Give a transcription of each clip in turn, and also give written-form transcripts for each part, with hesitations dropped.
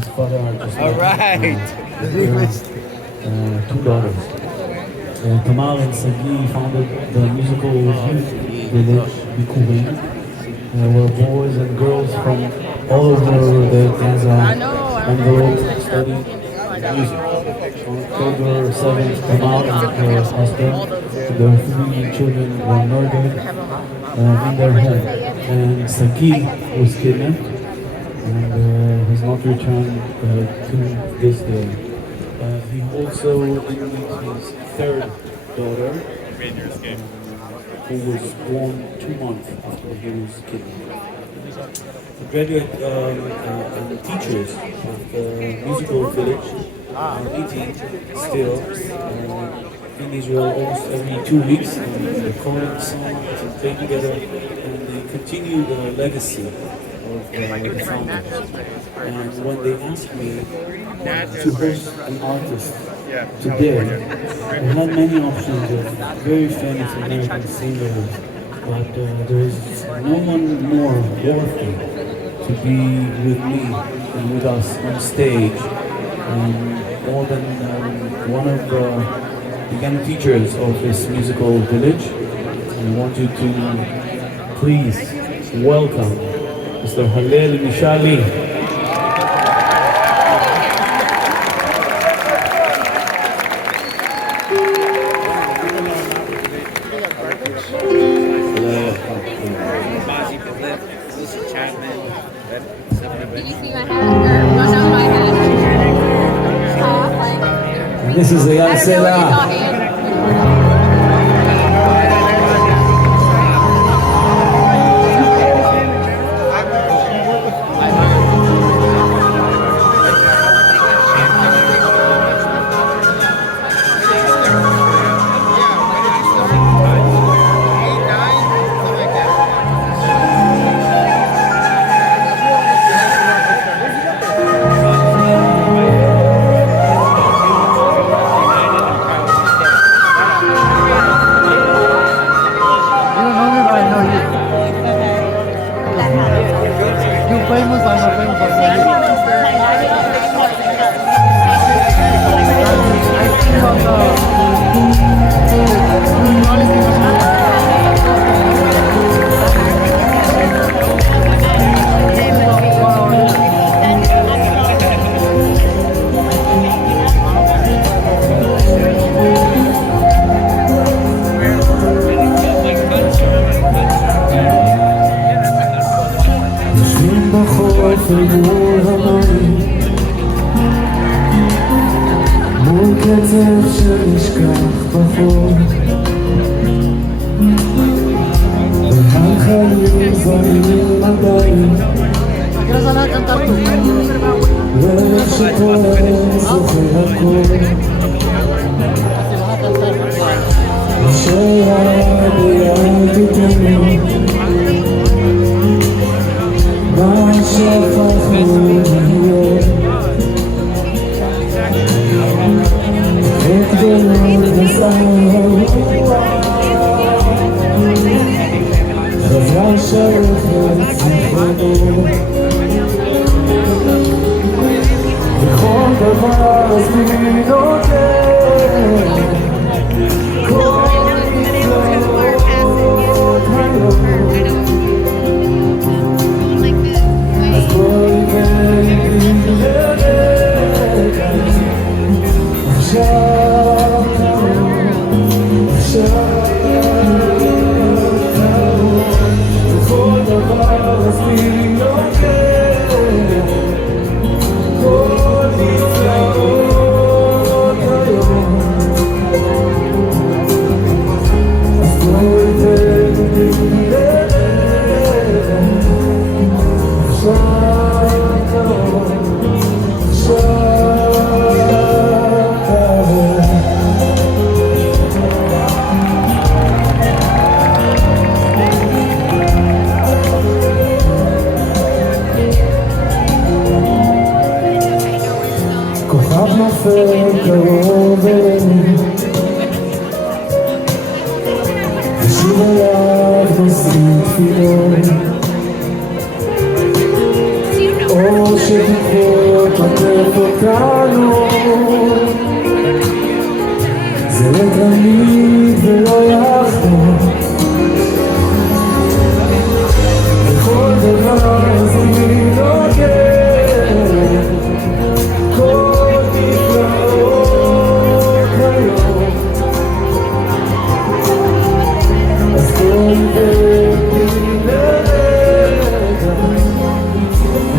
his father just All right. two daughters. Tamar and Sagi founded the musical village Bikurim, where boys and girls from all over the Gaza envelope study music. On October 7th, Tamar and her husband and their three children were murdered in their home. And Sagi was kidnapped and has not returned to this day. He also didn't meet his third daughter, who was born 2 months after he was kidnapped. The graduate and teachers of the musical village are meeting still in Israel almost every 2 weeks. They record songs and play together, and they continue the legacy of the founders. And when they asked me to host an artist today, I had many options of very famous American singers, but there is no one more worthy to be with me and with us on stage, more than one of the young teachers of this musical village. And I want you to please welcome Mr. Hallel Mishali. This is the Yansela. מול המים, מול קצב שנשכח בחור, והחיים זרים עדיין, ואיך שפועל זוכר הכל, שהיה בידנו מה שהפכנו להיות, וגדלות וזרות חזרה שייכת זכרנו, וכל דבר הזמין אותך, כל נפלאות היום. קרוב אלינו ושוב עליו נושאים תפילות, או שתקרות עוטף אותנו, זה לא תמיד ולא יחזור, בכל דבר זה מתעורר, כל נפלאות היום, אז כל תני לרגע,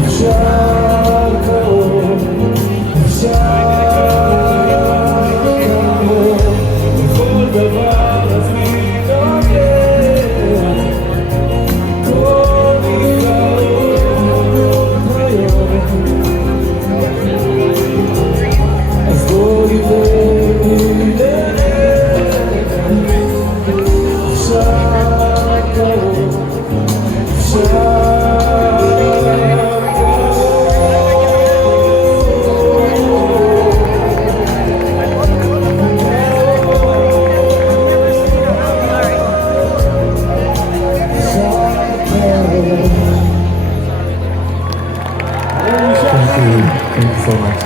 אפשר קרוב, אפשר קרוב, בכל דבר אז מתעורר, כל נפלאות היום, אז בואי תני לרגע, אפשר קרוב, אפשר Thank you so much.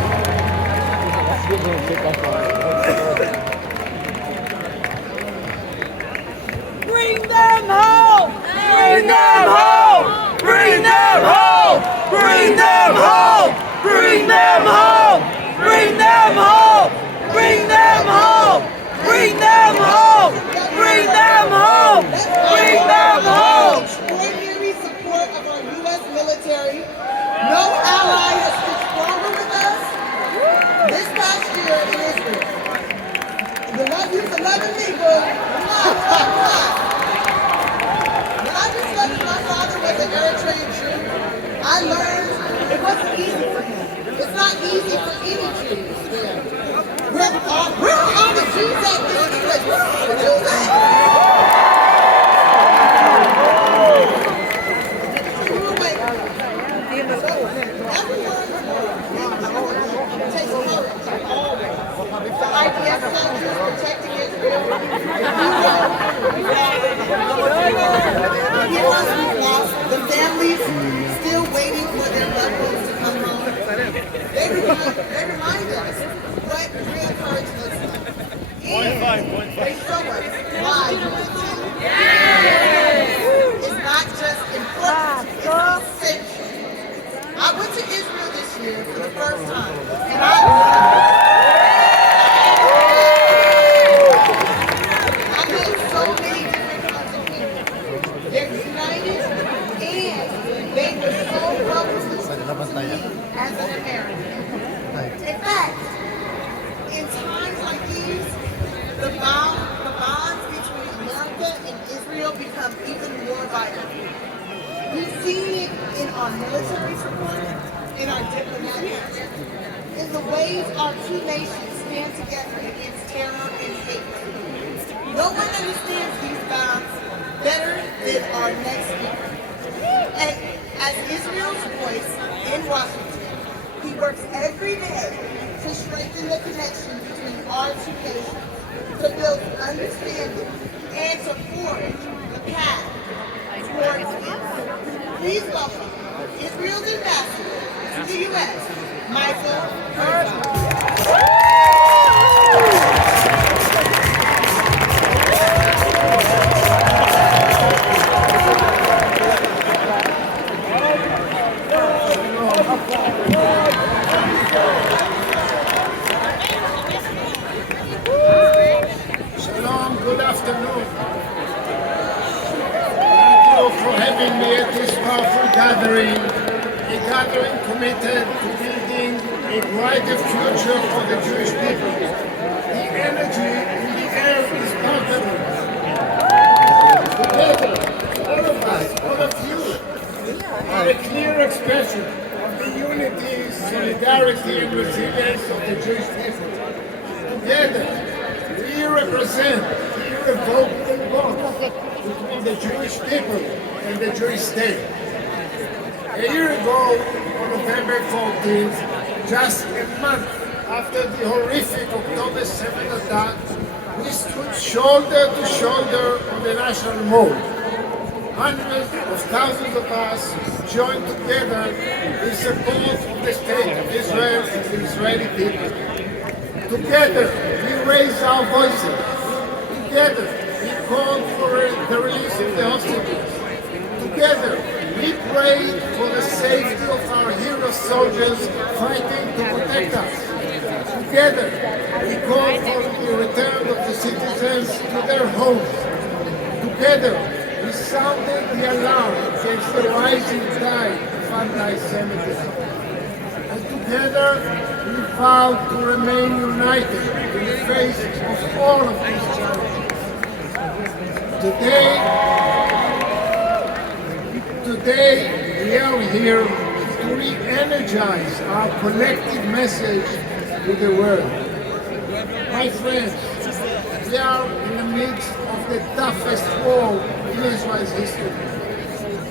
Bring them home! Bring them home! Bring them home! Bring them home! Bring them home! Bring them home! Bring them home! Bring them home! Bring them home! Bring them home! Extraordinary support of our U.S. military. No ally has stood stronger with us this past year in Israel. The one who's 11 people, when I discovered my father was an Eritrean Jew, I learned it wasn't easy for him. It's not easy for any Jew. Where are all the Jews at this English? Where are all the Jews at? The IDF soldiers protecting Israel. The families still waiting for their loved ones to come home. They remind us what real courage looks like. And they show us why we continue. It's not just important, it's essential. I went to Israel this year for the first time, and I met so many different kinds of people. They're united, and they were so welcoming to me as an American. In fact, in times like these, the bonds between America and Israel become even more vital. We've seen it in our military support, in our diplomatic efforts, in the ways our two nations stand together against terror and hate. No one understands these bonds better than our next speaker. And as Israel's voice in Washington, he works every day to strengthen the connection between our two nations, to build understanding, and to forge the path towards peace. Please welcome Israel's ambassador to the U.S., Michael Herzog. Shalom, good afternoon. Thank you for having me at this powerful gathering, a gathering committed to building a brighter future for the Jewish people. The energy in the air is palpable. Together, all of us, all of you, are a clear expression of the unity, solidarity, and resilience of the Jewish people. Together, we represent the irrevocable bond between the Jewish people and the Jewish state. A year ago, on November 14th, just a month after the horrific October 7th attack, we stood shoulder to shoulder on the National Mall. Hundreds of thousands of us joined together in support of the state of Israel Israeli people. Together, we raise our voices. Together, we call for the release of the hostages. Together, we pray for the safety of our hero soldiers fighting to protect us. Together, we call for the return of the citizens to their homes. Together, we sounded the alarm against the rising tide of anti-Semitism. And together, we vow to remain united in the face of all of these challenges. Today, we are here to re-energize our collective message to the world. My friends, we are in the midst of the toughest war in Israel's history.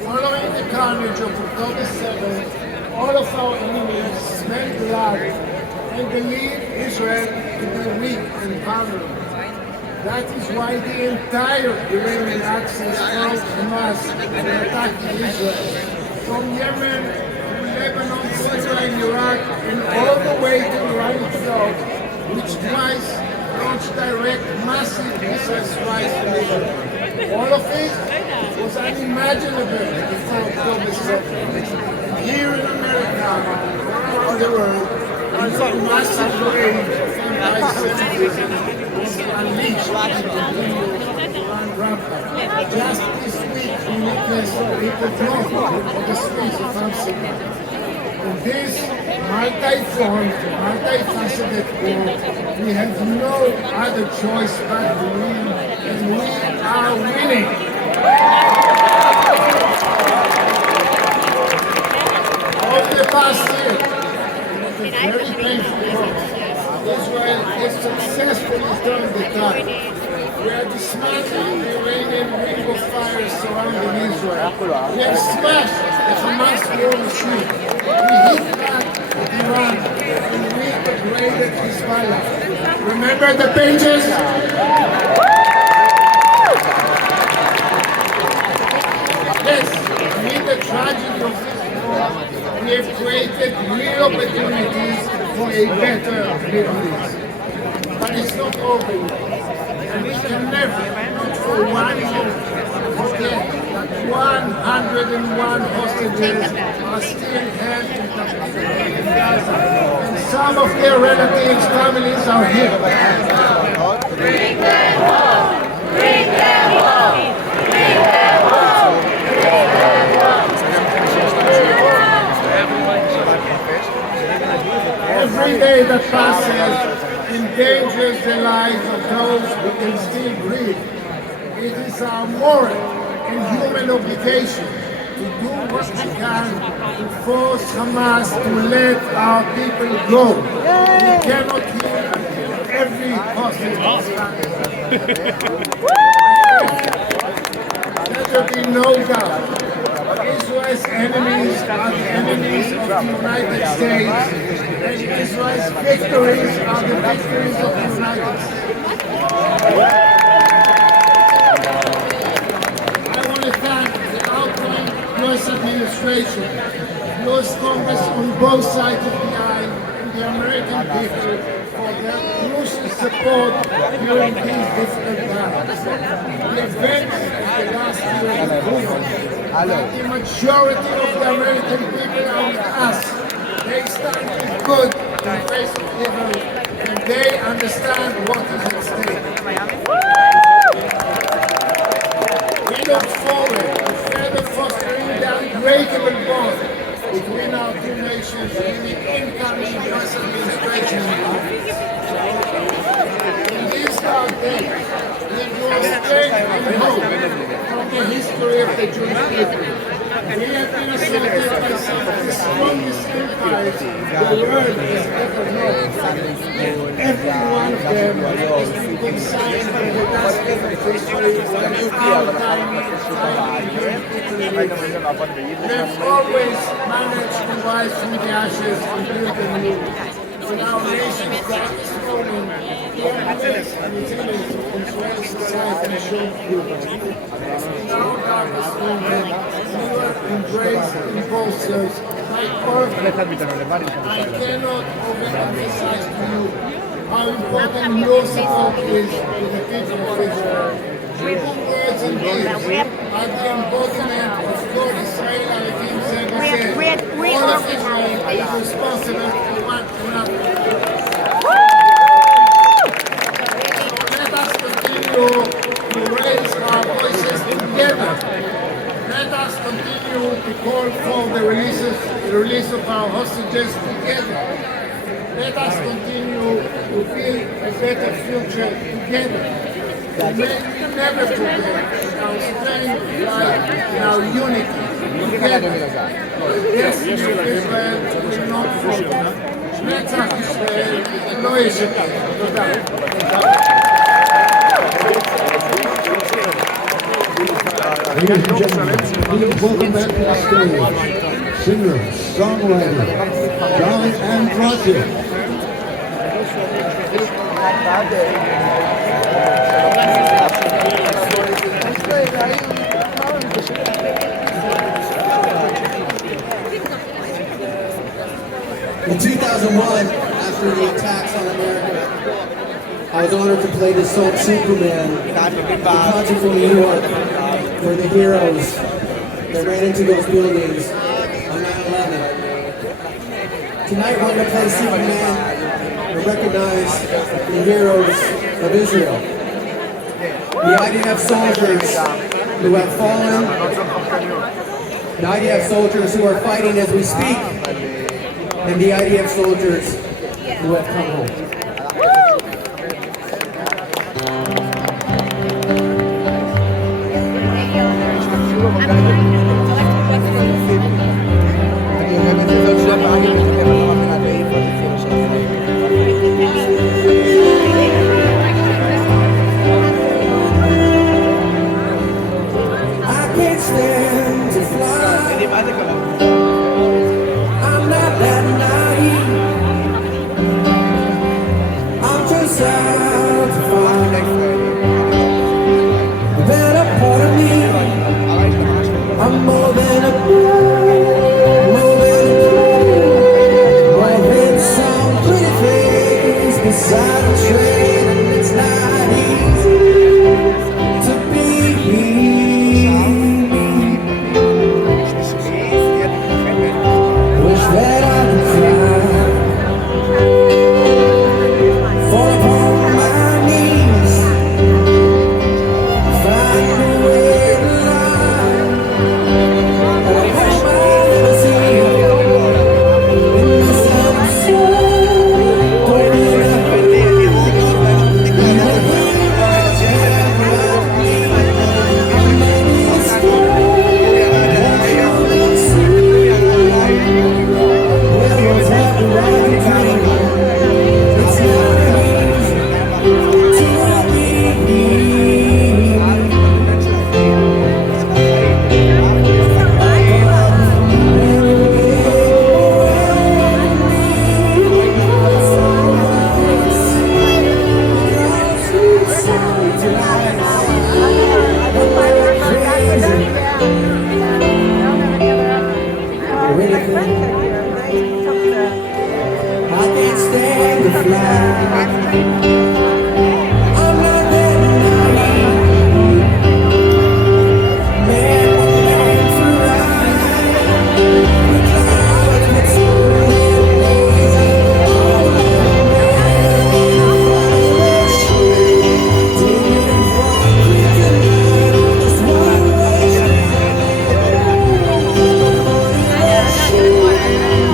Following the carnage of October 7th, all of our enemies smell blood and believe Israel to be weak and vulnerable. That is why the entire Iranian axis fought Hamas in attacking Israel. From Yemen to Lebanon, Syria and Iraq, and all the way to Iran itself, which twice launched direct massive missile strikes on Israel. All of it was unimaginable before October 7th. Here in America, around the world, a massive wave of anti-Semitism was unleashed and continued to run rampant. Just this week, we witnessed people flocking on the streets of Amsterdam. In this multi-front, multifaceted war, we have no other choice but to win, and we are winning. Over the past year, it was a very painful process. Israel has successfully turned the tide. We are dismantling the Iranian ring of fire surrounding Israel. We have smashed the Hamas war machine. We hit back at Iran and we degraded Hezbollah. Remember the pages? Yes, amid the tragedy of this war, we have created real opportunities for a better Middle East. But it's not over yet. And we can never, not for 1 moment, forget that 101 hostages are still held in captivity in Gaza. And some of their relatives' families are here. Bring them home! Bring them home! Bring them home! Bring them home! Every day that passes endangers the lives of those who can still breathe. It is our moral and human obligation to do what we can to force Hamas to let our people go. We cannot hear every hostage is Let there be no doubt. Israel's enemies are the enemies of the United States, and Israel's victories are the victories of the United States. I want to thank the outgoing U.S. administration, U.S. Congress on both sides of the aisle, and the American people for their crucial support during these difficult times. The events of the last year have proven that the majority of the American people are with us. They stand with good in the face of evil, and they understand what is at stake. We look forward to further fostering the unbreakable bond between our two nations in the incoming U.S. administration. In these dark days, we draw strength and hope from the history of the Jewish people. We have been associated by some of the strongest empires the world has ever known. Every one of them has been consigned by the gospel of history while our tiny Italy lives. We have always managed to rise from the ashes and build anew. When our nation's darkest moment, the evidence and resilience of Israeli society showed through. In our darkest moment, we were embraced and bolsters by like Earth, I cannot overemphasize to you how important your support is to the people of Israel. Your words and deeds are the embodiment of God Israel Arikim said, all of Israel is responsible for one another. Let us continue to raise our voices together. Let us continue to call for the release of our hostages together. Let us continue to build a better future together. May we never forget our strength lies in our unity together. The destiny of Israel will not fall. נצח ישראל לא ישקר. תודה. Ladies and gentlemen, please welcome back to the stage singer, songwriter, John Andrade. 2001, after the attacks on America, I was honored to play the song Superman, the concert from New York, for the heroes that ran into those buildings on 9/11. Tonight we're going to play Superman and recognize the heroes of Israel. The IDF soldiers who have fallen, the IDF soldiers who are fighting as we speak, and the IDF soldiers who have come home. I can't stand to fly. I'm not that naive. I'm just out to find a better part of me. I'm more than a more than a more than some pretty face beside a train, and it's not easy to be me. Wish that I could fly, fall upon my knees, find a way to lie. But I hope I never see you in this episode. Don't be I can't stand the fly. I'm not that naive. Man, one man for right. The clouds get so lazy. All of man in a fire shade. Digging for kryptonite on this one way street.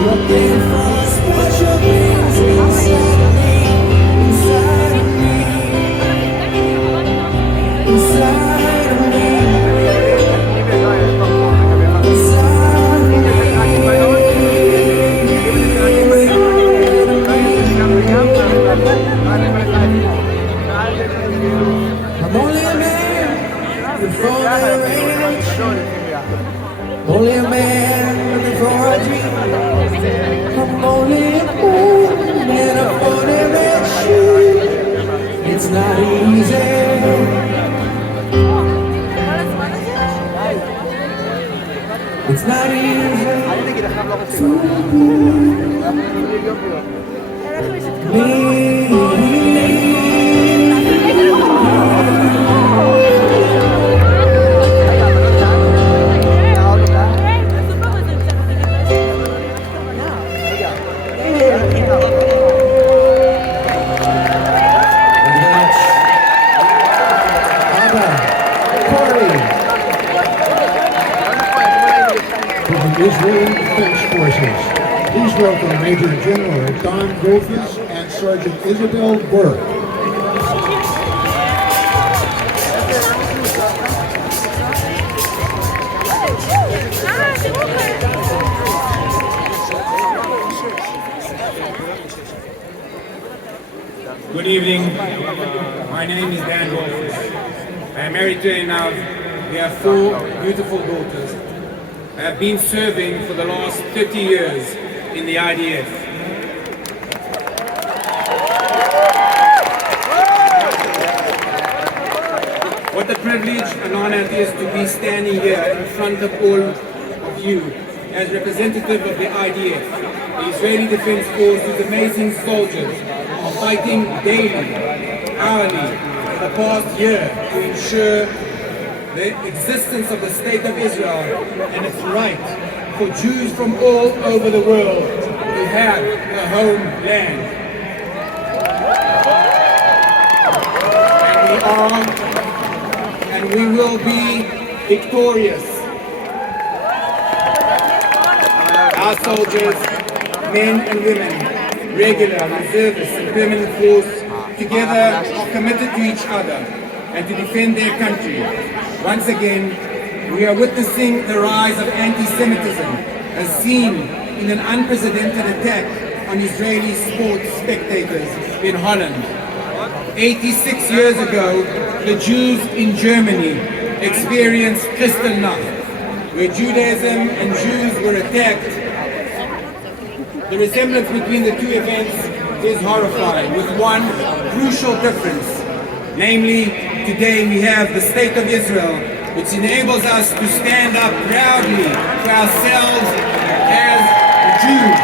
Looking for special things inside me, inside Israeli Defense Forces. Please welcome Major General Don Gophis and Sergeant Isabel Burke. Good evening. My name is Dan Gophis. I am married to Enav. We have 4 beautiful daughters. I have been serving for the last 30 years in the IDF. What a privilege and honor it is to be standing here in front of all of you as representative of the IDF, the Israeli Defense Force, whose amazing soldiers are fighting daily, hourly, for the past year to ensure the existence of the State of Israel and its right for Jews from all over the world to have a homeland. And we are, and we will be victorious. Our soldiers, men and women, regular, reservists and permanent force, together are committed to each other and to defend their country. Once again, we are witnessing the rise of anti-Semitism as seen in an unprecedented attack on Israeli sports spectators in Holland. 86 years ago, the Jews in Germany experienced Kristallnacht, where Judaism and Jews were attacked. The resemblance between the two events is horrifying, with one crucial difference. Namely, today we have the State of Israel, which enables us to stand up proudly for ourselves as Jews.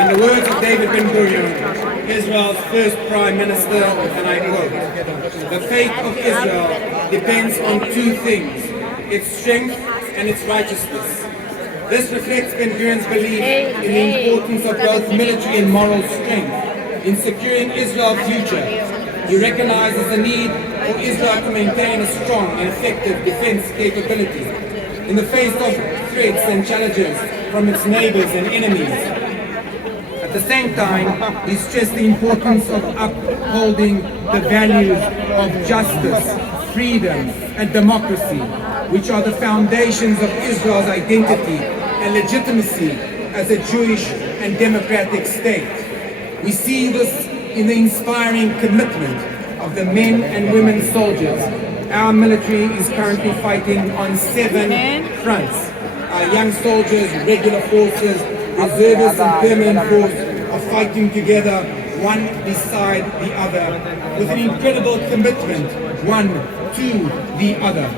In the words of David Ben-Gurion, Israel's first Prime Minister, and I quote, "The fate of Israel depends on 2 things, its strength and its righteousness." This reflects Ben-Gurion's belief in the importance of both military and moral strength in securing Israel's future. He recognizes the need for Israel to maintain a strong and effective defense capability in the face of threats and challenges from its neighbors and enemies. At the same time, he stressed the importance of upholding the values of justice, freedom, and democracy, which are the foundations of Israel's identity and legitimacy as a Jewish and democratic state. We see this in the inspiring commitment of the men and women soldiers. Our military is currently fighting on 7 fronts. Our young soldiers, regular forces, reservists and permanent force are fighting together, one beside the other, with an incredible commitment, one to the other,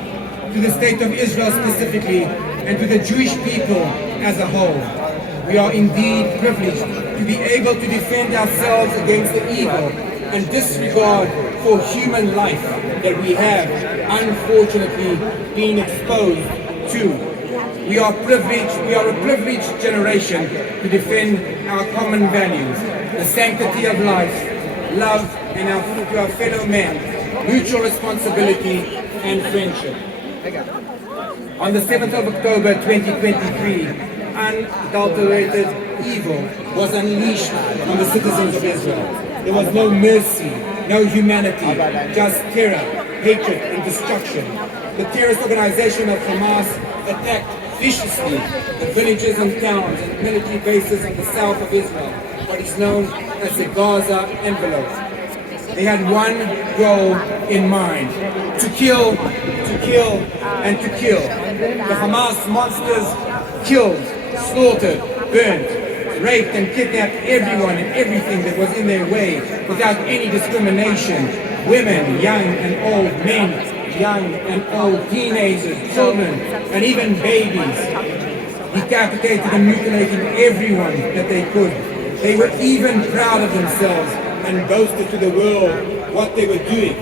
to the State of Israel specifically, and to the Jewish people as a whole. We are indeed privileged to be able to defend ourselves against the evil and disregard for human life that we have unfortunately been exposed to. We are a privileged generation to defend our common values, the sanctity of life, love and to our fellow man, mutual responsibility and friendship. On the 7th of October 2023, unadulterated evil was unleashed on the citizens of Israel. There was no mercy, no humanity, just terror, hatred and destruction. The terrorist organization of Hamas attacked viciously the villages and towns and military bases in the south of Israel, what is known as the Gaza envelope. They had one goal in mind: to kill, and to kill. The Hamas monsters killed, slaughtered, burnt, raped and kidnapped everyone and everything that was in their way without any discrimination. Women, young and old, men, young and old, teenagers, children, and even babies. Decapitated and mutilating everyone that they could. They were even proud of themselves and boasted to the world what they were doing.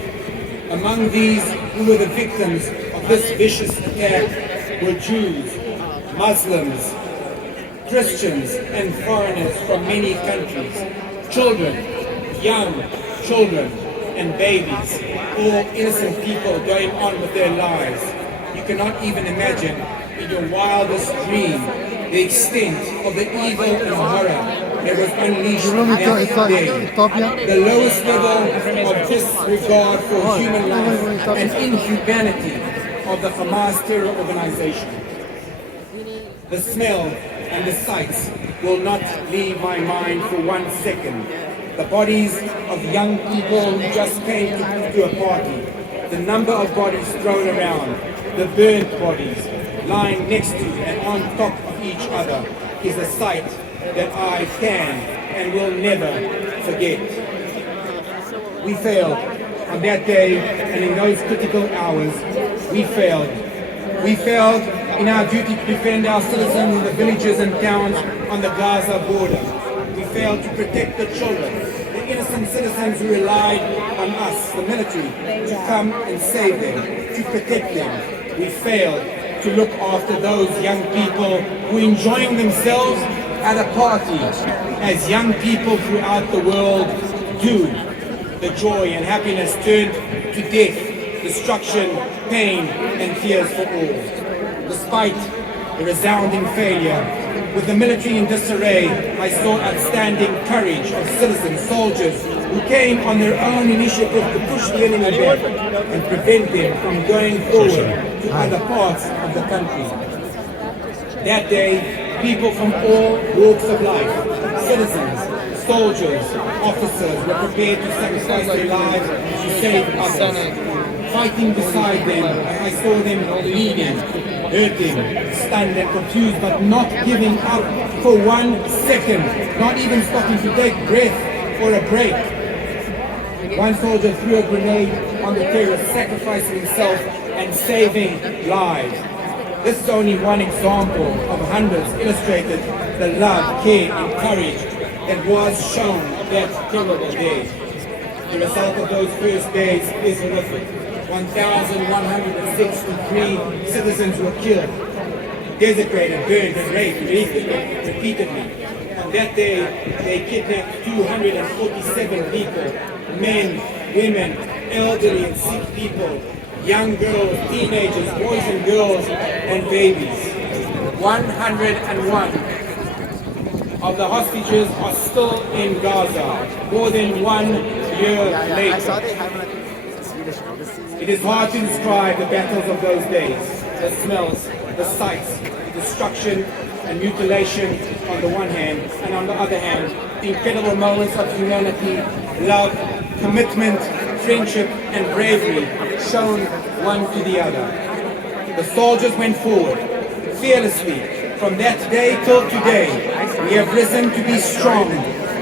Among these who were the victims of this vicious attack were Jews, Muslims, Christians, and foreigners from many countries. Children, young children, and babies, all innocent people going on with their lives. You cannot even imagine in your wildest dream the extent of the evil and horror that was unleashed that day. The lowest level of disregard for human life and inhumanity of the Hamas terror organization. The smell and the sights will not leave my mind for 1 second. The bodies of young people who just came to a party, the number of bodies thrown around, the burnt bodies lying next to and on top of each other is a sight that I can and will never forget. We failed on that day, and in those critical hours, we failed. We failed in our duty to defend our citizens in the villages and towns on the Gaza border. We failed to protect the children, the innocent citizens who relied on us, the military, to come and save them, to protect them. We failed to look after those young people who were enjoying themselves at a party, as young people throughout the world do. The joy and happiness turned to death, destruction, pain, and tears for all. Despite the resounding failure, with the military in disarray, I saw outstanding courage of citizens, soldiers, who came on their own initiative to push the enemy back and prevent them from going forward to other parts of the country. That day, people from all walks of life, citizens, soldiers, officers, were prepared to sacrifice their lives to save others. Fighting beside them, I saw them bleeding, hurting, stunned and confused, but not giving up for 1 second, not even stopping to take breath or a break. One soldier threw a grenade on the terrorist, sacrificing himself and saving lives. This is only one example of hundreds illustrated the love, care and courage that was shown that terrible day. The result of those first days is horrific. 1,163 citizens were killed, desecrated, burned, and raped repeatedly. On that day, they kidnapped 247 people, men, women, elderly and sick people, young girls, teenagers, boys and girls, and babies. 101 of the hostages are still in Gaza, more than 1 year later. It is hard to describe the battles of those days, the smells, the sights, the destruction and mutilation on the one hand, and on the other hand, the incredible moments of humanity, love, commitment, friendship and bravery shown one to the other. The soldiers went forward, fearlessly. From that day till today, we have risen to be strong,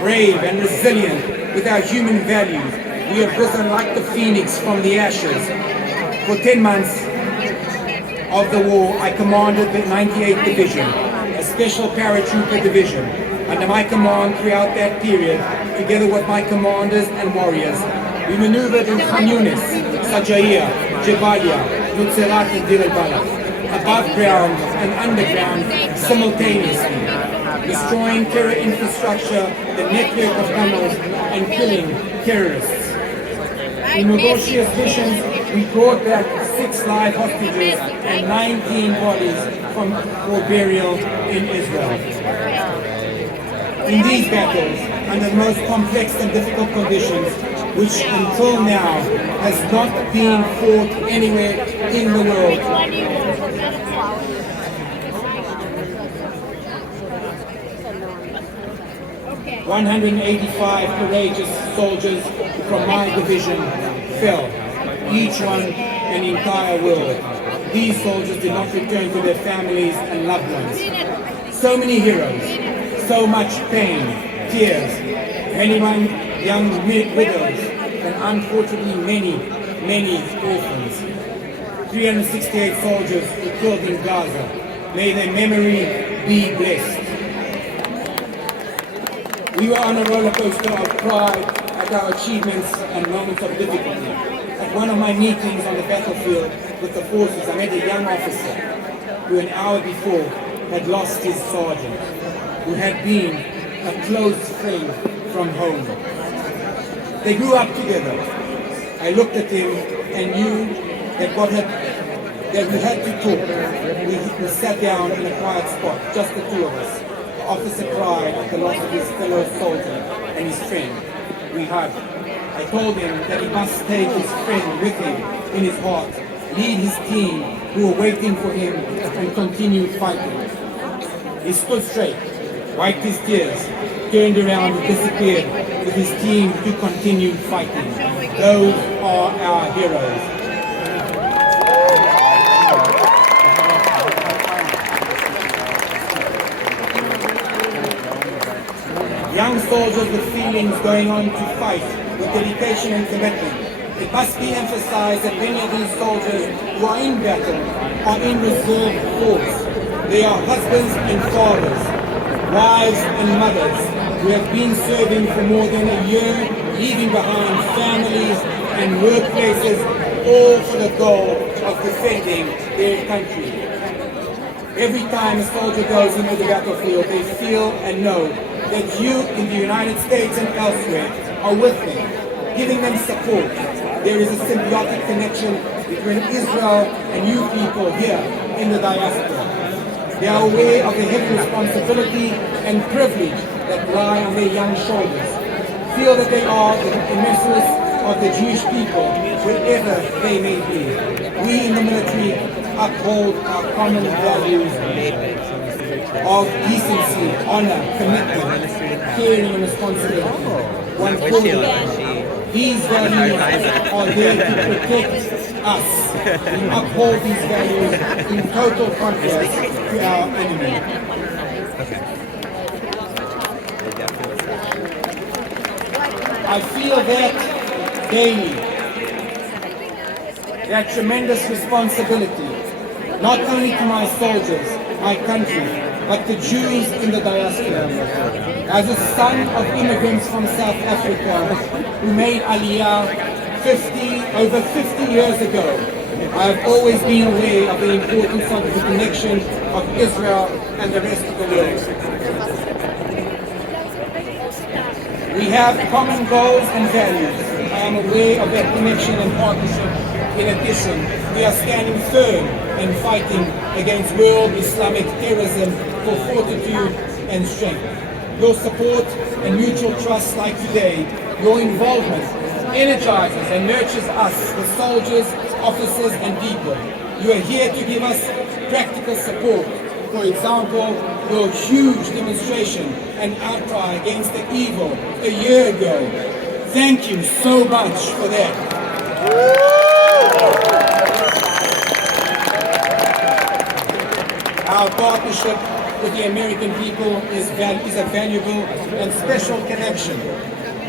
brave and resilient with our human values. We have risen like the phoenix from the ashes. For 10 months of the war, I commanded the 98th Division, a special paratrooper division. Under my command throughout that period, together with my commanders and warriors, we maneuvered in Khan Yunis, Sajaiya, Jabalia, Nuseirat and Deir al-Balah, above ground and underground simultaneously, destroying terror infrastructure, the network of tunnels, and killing terrorists. In negotiated missions, we brought back 6 live hostages and 19 bodies for burial in Israel. In these battles, under the most complex and difficult conditions, which until now has not been fought anywhere in the world, 185 courageous soldiers from my division fell, each one an entire world. These soldiers did not return to their families and loved ones. So many heroes, so much pain, tears, many young widows, and unfortunately many orphans. 368 soldiers were killed in Gaza. May their memory be blessed. We were on a roller coaster of pride at our achievements and moments of difficulty. At one of my meetings on the battlefield with the forces, I met a young officer who an hour before had lost his sergeant, who had been a close friend from home. They grew up together. I looked at him and knew that we had to talk. We sat down in a quiet spot, just the two of us. The officer cried at the loss of his fellow soldier and his friend. We hugged. I told him that he must take his friend with him in his heart, lead his team who were waiting for him, and continue fighting. He stood straight, wiped his tears, turned around and disappeared with his team to continue fighting. Those are our heroes. Young soldiers with feelings going on to fight with dedication and commitment. It must be emphasized that many of these soldiers who are in battle are in reserve force. They are husbands and fathers, wives and mothers who have been serving for more than a year, leaving behind families and workplaces, all for the goal of defending their country. Every time a soldier goes into the battlefield, they feel and know that you in the United States and elsewhere are with them, giving them support. There is a symbiotic connection between Israel and you people here in the diaspora. They are aware of the heavy responsibility and privilege that lie on their young shoulders. Feel that they are the emissaries of the Jewish people, wherever they may be. We in the military uphold our common values of decency, honor, commitment, caring and responsibility. One fully. These values are there to protect us. We uphold these values in total contrast to our enemy. I feel that daily, that tremendous responsibility, not only to my soldiers, my country, but the Jews in the diaspora. As a son of immigrants from South Africa who made Aliyah over 50 years ago, I have always been aware of the importance of the connection of Israel and the rest of the world. We have common goals and values. I am aware of that connection and partnership. In addition, we are standing firm and fighting against world Islamic terrorism for fortitude and strength. Your support and mutual trust like today, your involvement energizes and nurtures us, the soldiers, officers and people. You are here to give us practical support. For example, your huge demonstration and outcry against the evil a year ago. Thank you so much for that. Our partnership with the American people is a valuable and special connection,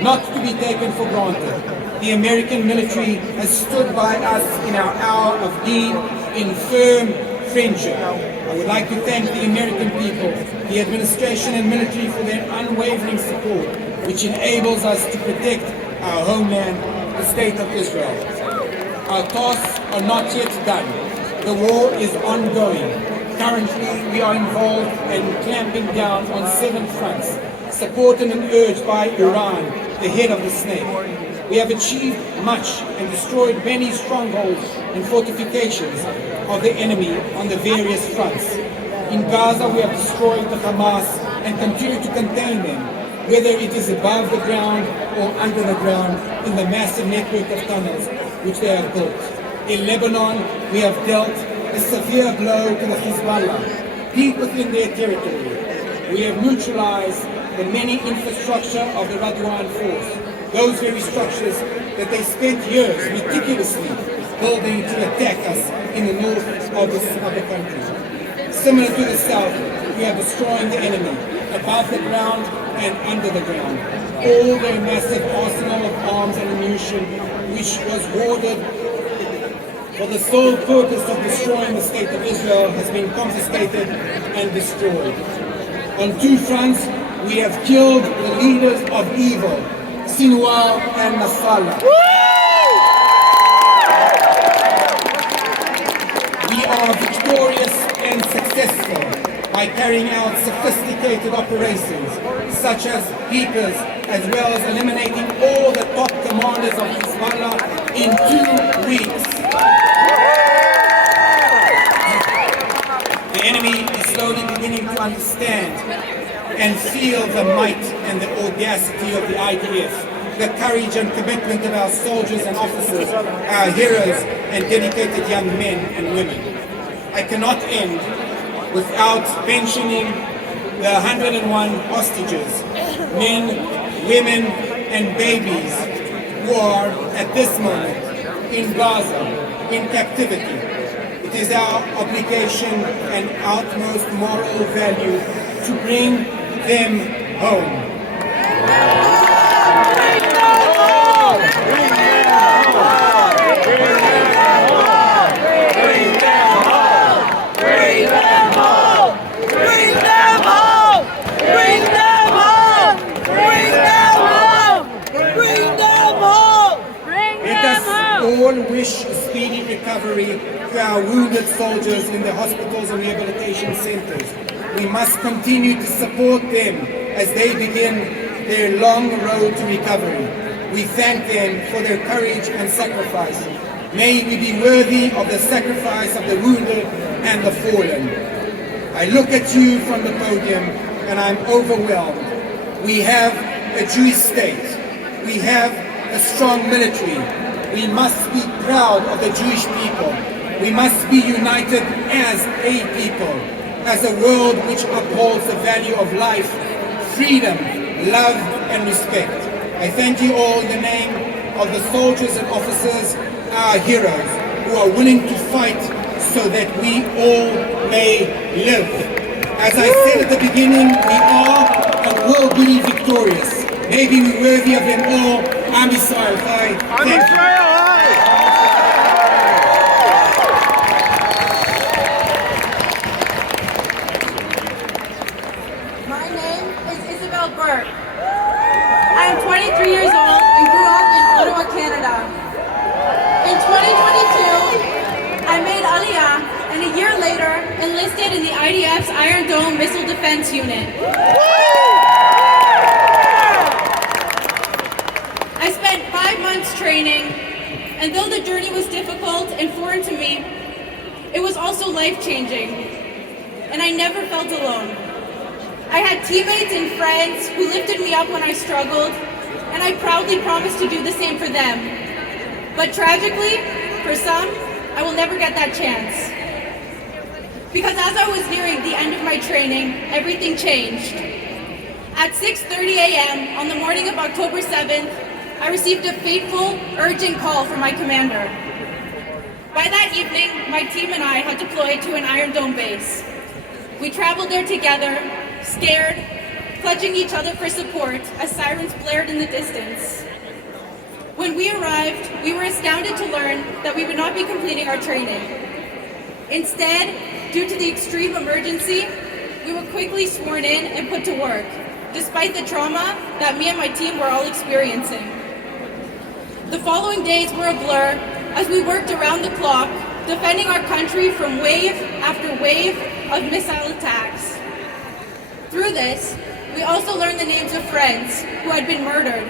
not to be taken for granted. The American military has stood by us in our hour of need in firm friendship. I would like to thank the American people, the administration and military for their unwavering support, which enables us to protect our homeland, the state of Israel. Our tasks are not yet done. The war is ongoing. Currently, we are involved in clamping down on 7 fronts, supported and urged by Iran, the head of the snake. We have achieved much and destroyed many strongholds and fortifications of the enemy on the various fronts. In Gaza, we have destroyed the Hamas and continue to contain them, whether it is above the ground or under the ground in the massive network of tunnels which they have built. In Lebanon, we have dealt a severe blow to the Hezbollah, deep within their territory. We have neutralized the many infrastructure of the Radwan force, those very structures that they spent years meticulously building to attack us in the north of the country. Similar to the south, we are destroying the enemy above the ground and under the ground. All their massive arsenal of arms and ammunition, which was hoarded for the sole purpose of destroying the state of Israel, has been confiscated and destroyed. On 2 fronts, we have killed the leaders of evil, Sinwar and Nasrallah. We are victorious and successful by carrying out sophisticated operations such as beakers, as well as eliminating all the top commanders of Hezbollah in 2 weeks. The enemy is slowly beginning to understand and feel the might and the audacity of the IDF, the courage and commitment of our soldiers and officers, our heroes and dedicated young men and women. I cannot end without mentioning the 101 hostages, men, women, and babies who are at this moment in Gaza, in captivity. It is our obligation and utmost moral value to bring them home. All wish a speedy recovery to our wounded soldiers in the hospitals and rehabilitation centers. We must continue to support them as they begin their long road to recovery. We thank them for their courage and sacrifice. May we be worthy of the sacrifice of the wounded and the fallen. I look at you from the podium and I'm overwhelmed. We have a Jewish state. We have a strong military. We must be proud of the Jewish people. We must be united as a people, as a world which upholds the value of life, freedom, love, and respect. I thank you all in the name of the soldiers and officers, our heroes, who are willing to fight so that we all may live. As I said at the beginning, we are and will be victorious. May we be worthy of them all. Am Yisrael Chai. Am Yisrael My name is Isabel Burke. I am 23 years old and grew up in Ottawa, Canada. In 2022, I made Aliyah and a year later enlisted in the IDF's Iron Dome Missile Defense Unit. I spent 5 months training, and though the journey was difficult and foreign to me, it was also life-changing, and I never felt alone. I had teammates and friends who lifted me up when I struggled, and I proudly promised to do the same for them. But tragically, for some, I will never get that chance. Because as I was nearing the end of my training, everything changed. At 6:30 a.m. on the morning of October 7th, I received a fateful, urgent call from my commander. By that evening, my team and I had deployed to an Iron Dome base. We traveled there together, scared, clutching each other for support as sirens blared in the distance. When we arrived, we were astounded to learn that we would not be completing our training. Instead, due to the extreme emergency, we were quickly sworn in and put to work, despite the trauma that me and my team were all experiencing. The following days were a blur as we worked around the clock, defending our country from wave after wave of missile attacks. Through this, we also learned the names of friends who had been murdered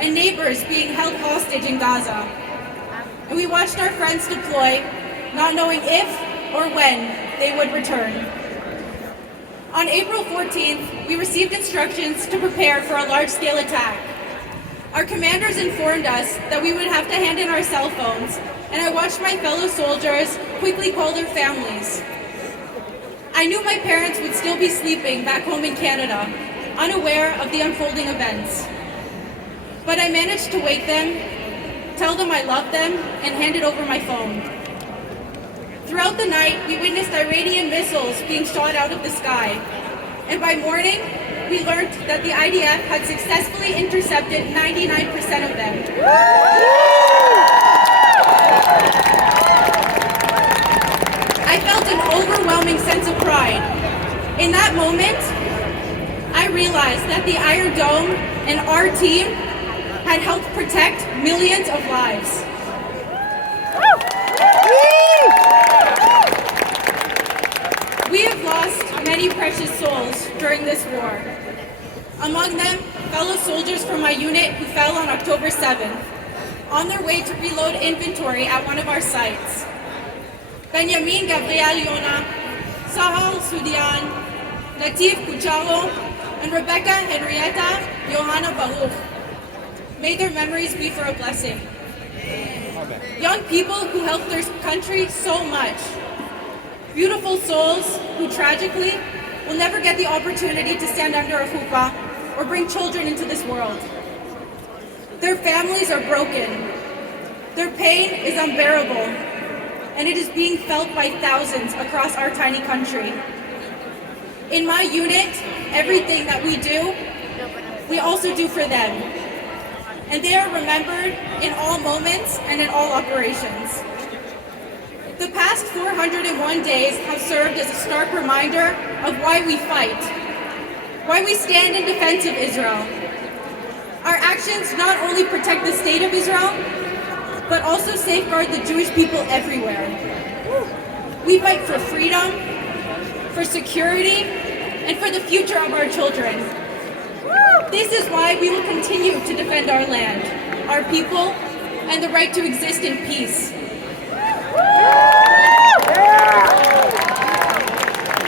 and neighbors being held hostage in Gaza. And we watched our friends deploy, not knowing if or when they would return. On April 14th, we received instructions to prepare for a large-scale attack. Our commanders informed us that we would have to hand in our cell phones, and I watched my fellow soldiers quickly call their families. I knew my parents would still be sleeping back home in Canada, unaware of the unfolding events. But I managed to wake them, tell them I loved them, and handed over my phone. Throughout the night, we witnessed Iranian missiles being shot out of the sky. And by morning, we learned that the IDF had successfully intercepted 99% of them. I felt an overwhelming sense of pride. In that moment, I realized that the Iron Dome and our team had helped protect millions of lives. We have lost many precious souls during this war. Among them, fellow soldiers from my unit who fell on October 7th, on their way to reload inventory at one of our sites. Benjamin Gabriel Yona, Sahal Sudian, Latif Kuchalo, and Rebecca Henrietta Johanna Baruch. May their memories be for a blessing. Young people who helped their country so much. Beautiful souls who tragically will never get the opportunity to stand under a chuppah or bring children into this world. Their families are broken. Their pain is unbearable, and it is being felt by thousands across our tiny country. In my unit, everything that we do, we also do for them. And they are remembered in all moments and in all operations. The past 401 days have served as a stark reminder of why we fight, why we stand in defense of Israel. Our actions not only protect the state of Israel, but also safeguard the Jewish people everywhere. We fight for freedom, for security, and for the future of our children. This is why we will continue to defend our land, our people, and the right to exist in peace.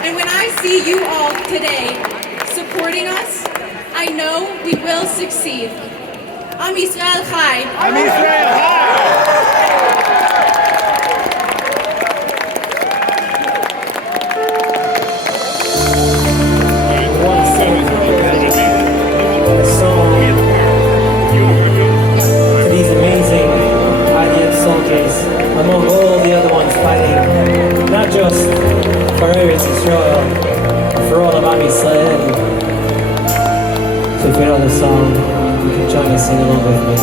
And when I see you all today supporting us, I know we will succeed. Am Yisrael Chai. Am Yisrael Chai. These amazing IDF soldiers, among all the other ones fighting, not just for Eretz Israel, but for all of Am Yisrael. So if you know the song, you can join me, sing along with me.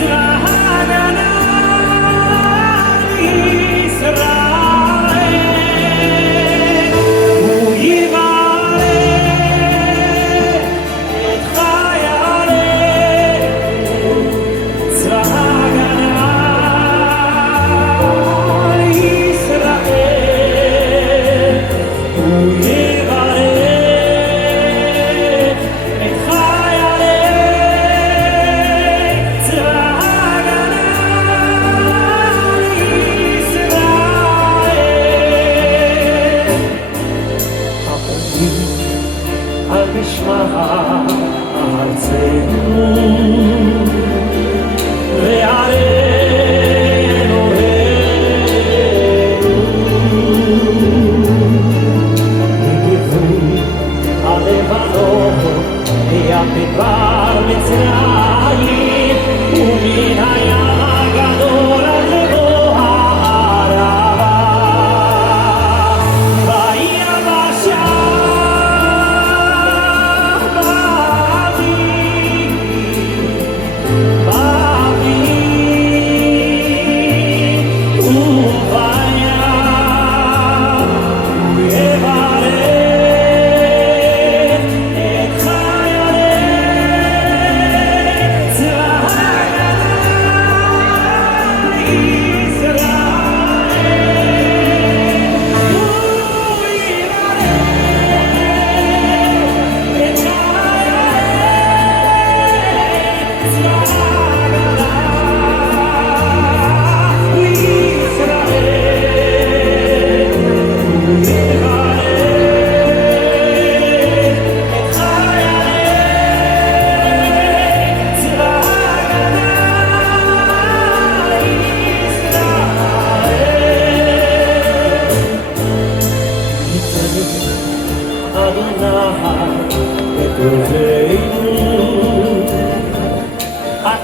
Na na na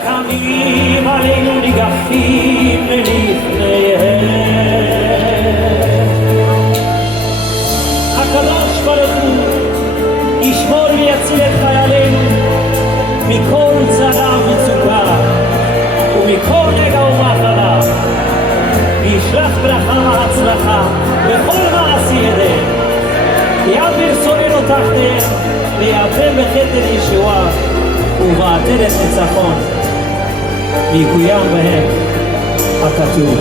הקמים עלינו ניגפים לפניהם. הקדוש ברוך הוא ישמור ויציל את חיילינו מכל צרה ומצוקה ומכל נגע ומחלה, וישלח ברכה והצלחה בכל מעשי ידיהם. יעביר שונאינו תחתיהם ויעטרם בכתר ישועה ובעטרת ניצחון, ויקוים בהם הכתוב.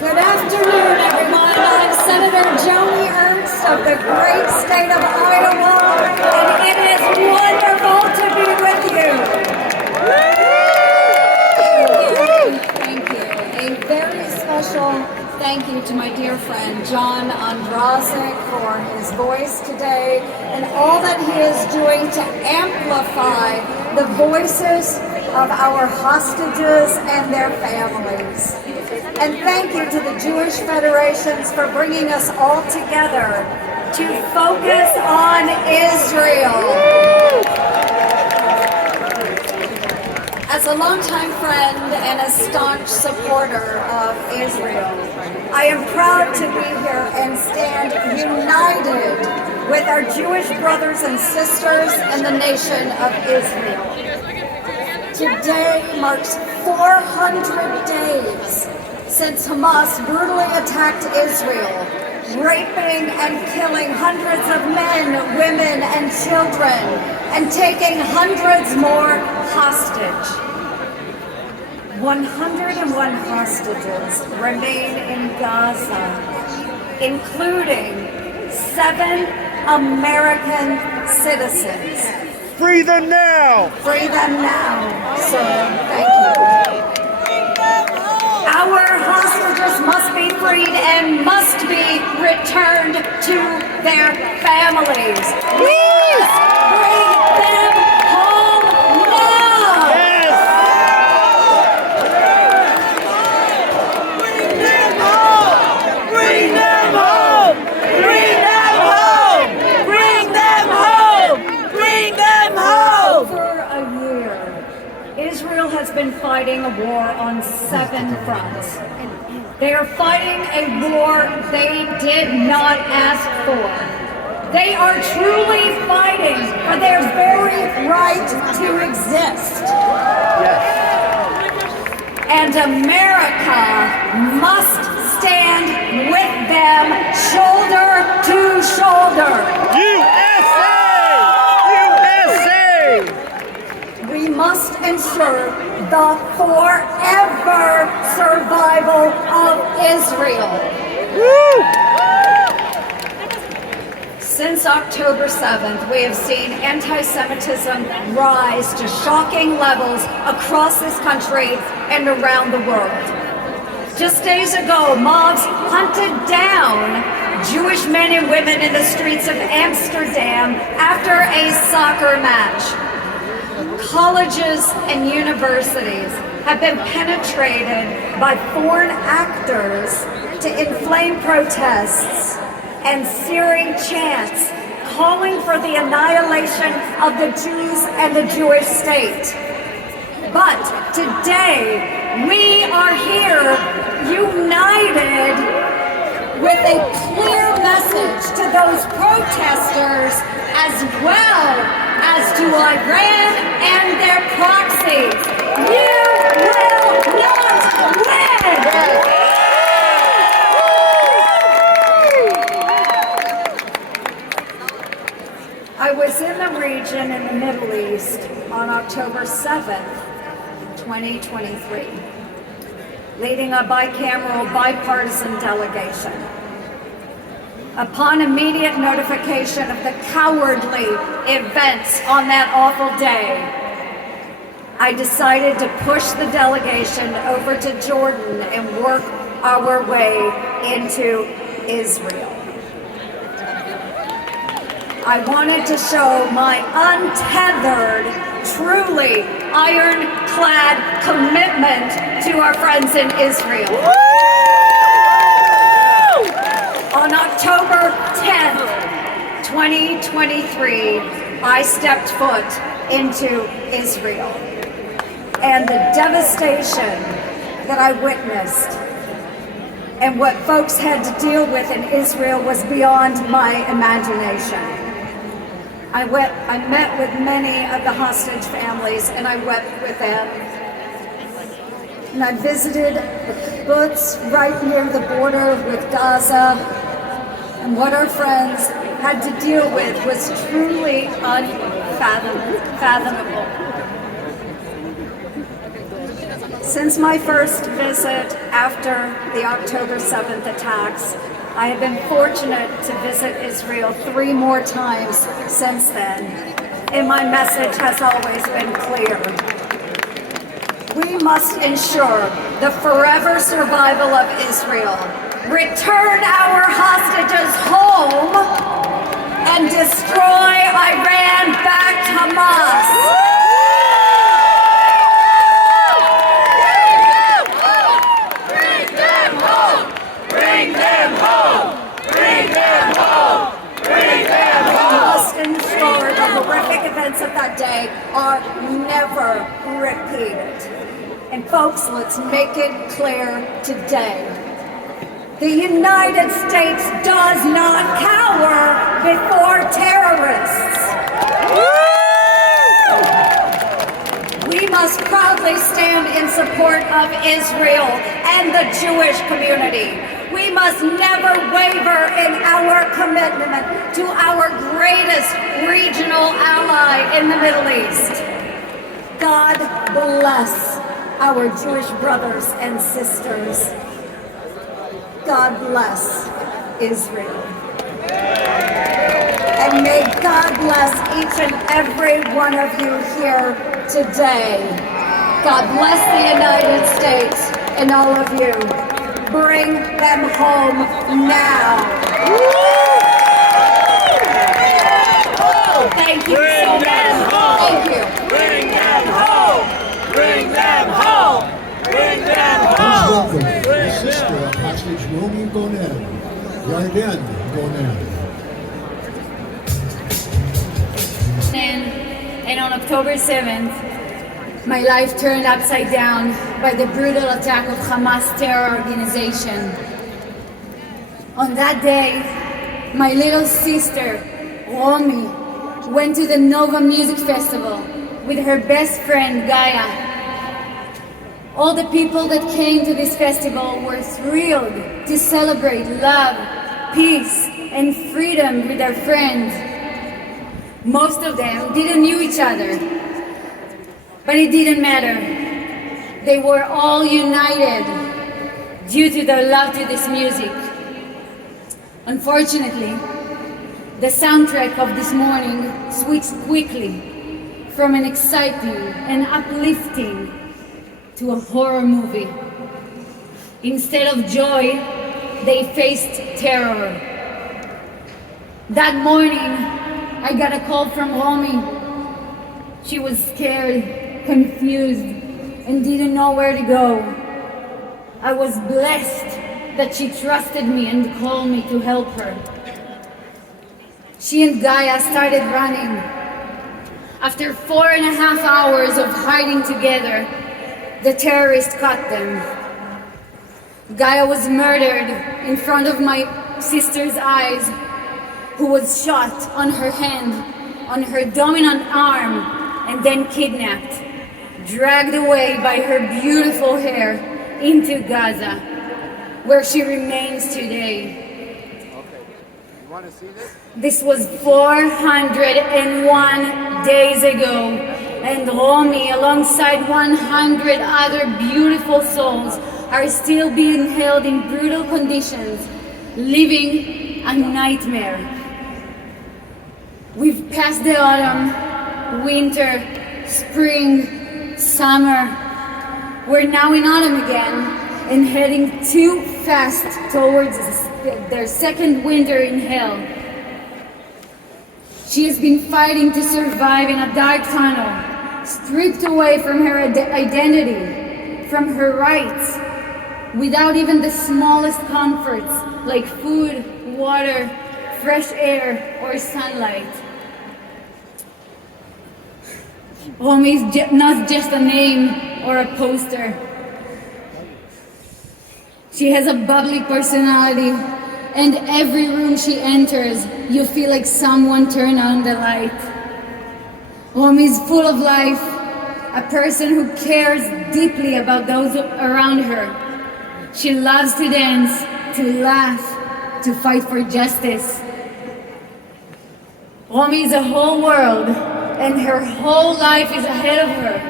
Good afternoon, everyone. I'm Senator Joni Ernst of the great state of Iowa, and it is wonderful to be with you. Thank you. A very special thank you to my dear friend John Ondrasik for his voice today and all that he is doing to amplify the voices of our hostages and their families. And thank you to the Jewish Federations for bringing us all together to focus on Israel. As a longtime friend and a staunch supporter of Israel, I am proud to be here and stand united with our Jewish brothers and sisters in the nation of Israel. Today marks 400 days since Hamas brutally attacked Israel, raping and killing hundreds of men, women, and children, and taking hundreds more hostage. 101 hostages remain in Gaza, including 7 American citizens. Free them now! Free them now, sir. Thank you. Our hostages must be freed and must be returned to their families. Please bring them home now! Yes! Bring them home! Bring them home! Bring them home! Bring them home! Bring them home! For a year, Israel has been fighting a war on 7 fronts. They are fighting a war they did not ask for. They are truly fighting for their very right to exist. And America must stand with them shoulder to shoulder. USA! USA! We must ensure the forever survival of Israel. Since October 7th, we have seen anti-Semitism rise to shocking levels across this country and around the world. Just days ago, mobs hunted down Jewish men and women in the streets of Amsterdam after a soccer match. Colleges and universities have been penetrated by foreign actors to inflame protests and searing chants calling for the annihilation of the Jews and the Jewish state. But today, we are here united with a clear message to those protesters as well as to Iran and their proxies. You will not win! I was in the region in the Middle East on October 7th, 2023, leading a bicameral bipartisan delegation. Upon immediate notification of the cowardly events on that awful day, I decided to push the delegation over to Jordan and work our way into Israel. I wanted to show my untethered, truly ironclad commitment to our friends in Israel. On October 10th, 2023, I stepped foot into Israel. And the devastation that I witnessed and what folks had to deal with in Israel was beyond my imagination. I met with many of the hostage families and I wept with them. And I visited the kibbutz right near the border with Gaza. And what our friends had to deal with was truly unfathomable. Since my first visit after the October 7th attacks, I have been fortunate to visit Israel 3 more times since then, and my message has always been clear. We must ensure the forever survival of Israel, return our hostages home, and destroy Iran-backed Hamas. Events of that day are never repeated. And folks, let's make it clear today. The United States does not cower before terrorists. We must proudly stand in support of Israel and the Jewish community. We must never waver in our commitment to our greatest regional ally in the Middle East. God bless our Jewish brothers and sisters. God bless Israel. And may God bless each and every one of you here today. God bless the United States and all of you. Bring them home now. Thank you so much. Thank you. Bring them home. Bring them home. Bring them home. Please welcome the sister of hostage Romy Gonel, Yarden Gonel. And on October 7th, my life turned upside down by the brutal attack of Hamas terror organization. On that day, my little sister, Romy, went to the Nova Music Festival with her best friend, Gaia. All the people that came to this festival were thrilled to celebrate love, peace, and freedom with their friends. Most of them didn't know each other, but it didn't matter. They were all united due to their love to this music. Unfortunately, the soundtrack of this morning switched quickly from an exciting and uplifting to a horror movie. Instead of joy, they faced terror. That morning, I got a call from Romy. She was scared, confused, and didn't know where to go. I was blessed that she trusted me and called me to help her. She and Gaia started running. After 4.5 hours of hiding together, the terrorists caught them. Gaia was murdered in front of my sister's eyes, who was shot on her hand, on her dominant arm, and then kidnapped, dragged away by her beautiful hair into Gaza, where she remains today. This was 401 days ago, and Romy, alongside 100 other beautiful souls, are still being held in brutal conditions, living a nightmare. We've passed the autumn, winter, spring, summer. We're now in autumn again and heading too fast towards their second winter in hell. She has been fighting to survive in a dark tunnel, stripped away from her identity, from her rights, without even the smallest comforts like food, water, fresh air, or sunlight. Romy is not just a name or a poster. She has a bubbly personality, and every room she enters, you feel like someone turned on the light. Romy is full of life, a person who cares deeply about those around her. She loves to dance, to laugh, to fight for justice. Romy is a whole world, and her whole life is ahead of her.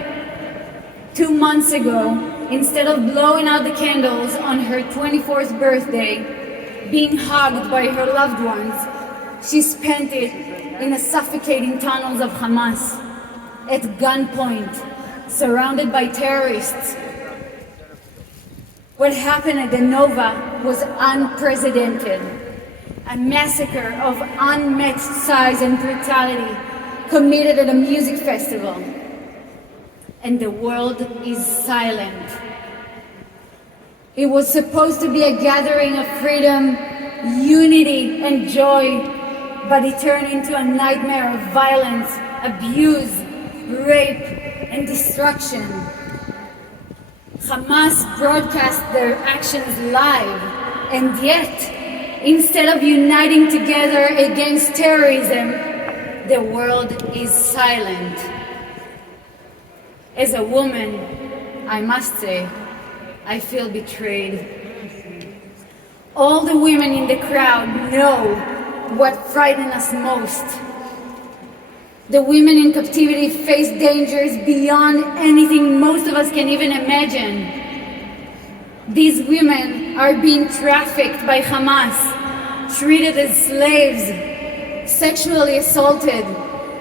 2 months ago, instead of blowing out the candles on her 24th birthday, being hugged by her loved ones, she spent it in the suffocating tunnels of Hamas, at gunpoint, surrounded by terrorists. What happened at the Nova was unprecedented. A massacre of unmatched size and brutality committed at a music festival. And the world is silent. It was supposed to be a gathering of freedom, unity, and joy, but it turned into a nightmare of violence, abuse, rape, and destruction. Hamas broadcast their actions live, and yet, instead of uniting together against terrorism, the world is silent. As a woman, I must say, I feel betrayed. All the women in the crowd know what frightened us most. The women in captivity face dangers beyond anything most of us can even imagine. These women are being trafficked by Hamas, treated as slaves, sexually assaulted,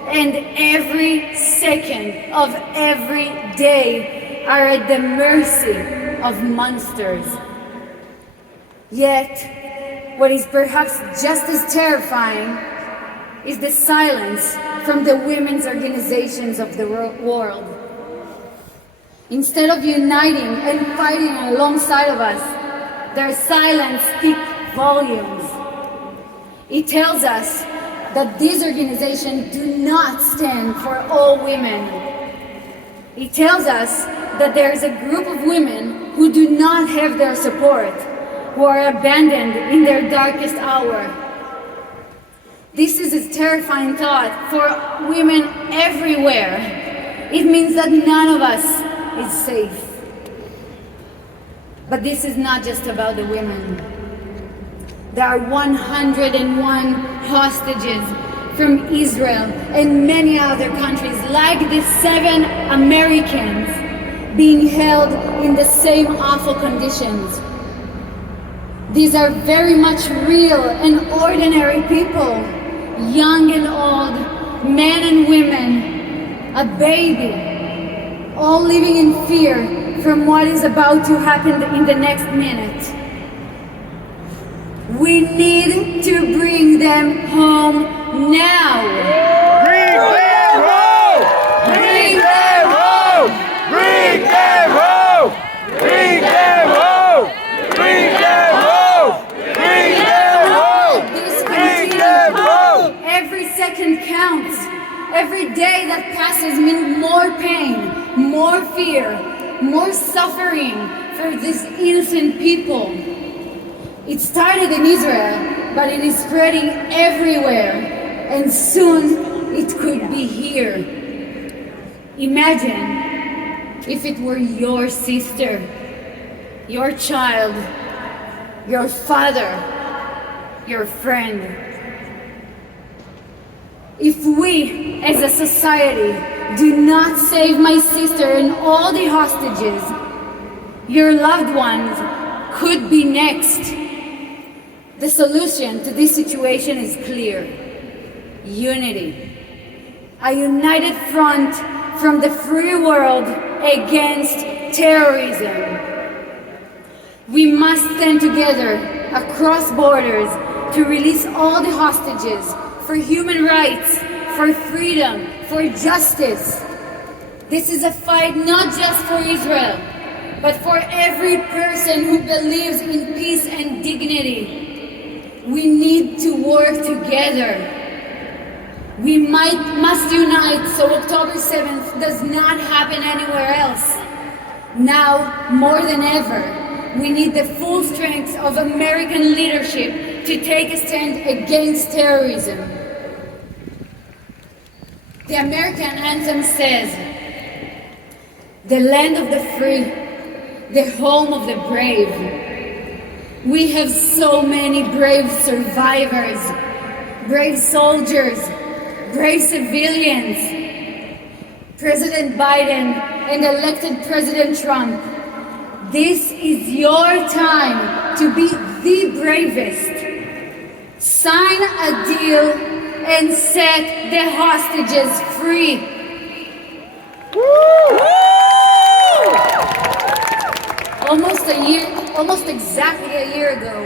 and every second of every day are at the mercy of monsters. Yet, what is perhaps just as terrifying is the silence from the women's organizations of the world. Instead of uniting and fighting alongside of us, their silence speaks volumes. It tells us that these organizations do not stand for all women. It tells us that there is a group of women who do not have their support, who are abandoned in their darkest hour. This is a terrifying thought for women everywhere. It means that none of us is safe. But this is not just about the women. There are 101 hostages from Israel and many other countries, like the 7 Americans, being held in the same awful conditions. These are very much real and ordinary people, young and old, men and women, a baby, all living in fear from what is about to happen in the next minute. We need to bring them home now. Bring them home! Bring them home! Bring them home! Bring them home! Bring them home! Bring them home! Bring them home! counts. Every day that passes means more pain, more fear, more suffering for these innocent people. It started in Israel, but it is spreading everywhere, and soon it could be here. Imagine if it were your sister, your child, your father, your friend. If we, as a society, do not save my sister and all the hostages, your loved ones could be next. The solution to this situation is clear: unity. A united front from the free world against terrorism. We must stand together across borders to release all the hostages, for human rights, for freedom, for justice. This is a fight not just for Israel, but for every person who believes in peace and dignity. We need to work together. We must unite so October 7th does not happen anywhere else. Now, more than ever, we need the full strength of American leadership to take a stand against terrorism. The American anthem says, "The land of the free, the home of the brave." We have so many brave survivors, brave soldiers, brave civilians. President Biden and elected President Trump, this is your time to be the bravest. Sign a deal and set the hostages free. Almost exactly a year ago,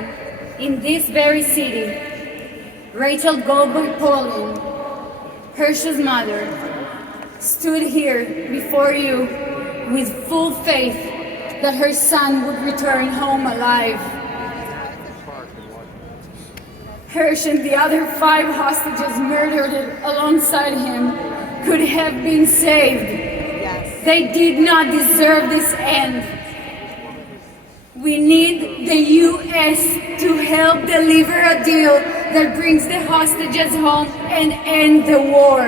in this very city, Rachel Goldberg Paulin, Hersh's mother, stood here before you with full faith that her son would return home alive. Hersh and the other 5 hostages murdered alongside him could have been saved. They did not deserve this end. We need the U.S. to help deliver a deal that brings the hostages home and end the war.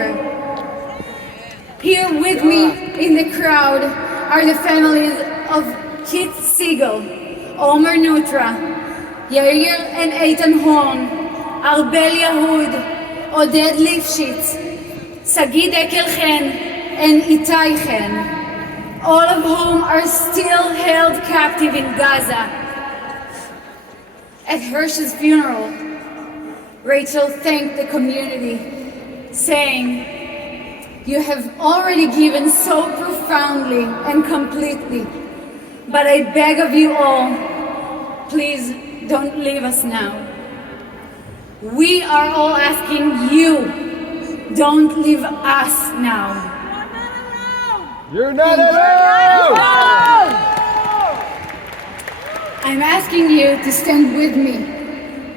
Here with me in the crowd are the families of Kit Siegel, Omer Nutra, Yair and Eitan Horn, Arbel Yahud, Oded Lifshitz, Sagid Ekelchen, and Itai Chen, all of whom are still held captive in Gaza. At Hersh's funeral, Rachel thanked the community, saying, "You have already given so profoundly and completely, but I beg of you all, please don't leave us now. We are all asking you, don't leave us now." You're not alone! I'm asking you to stand with me.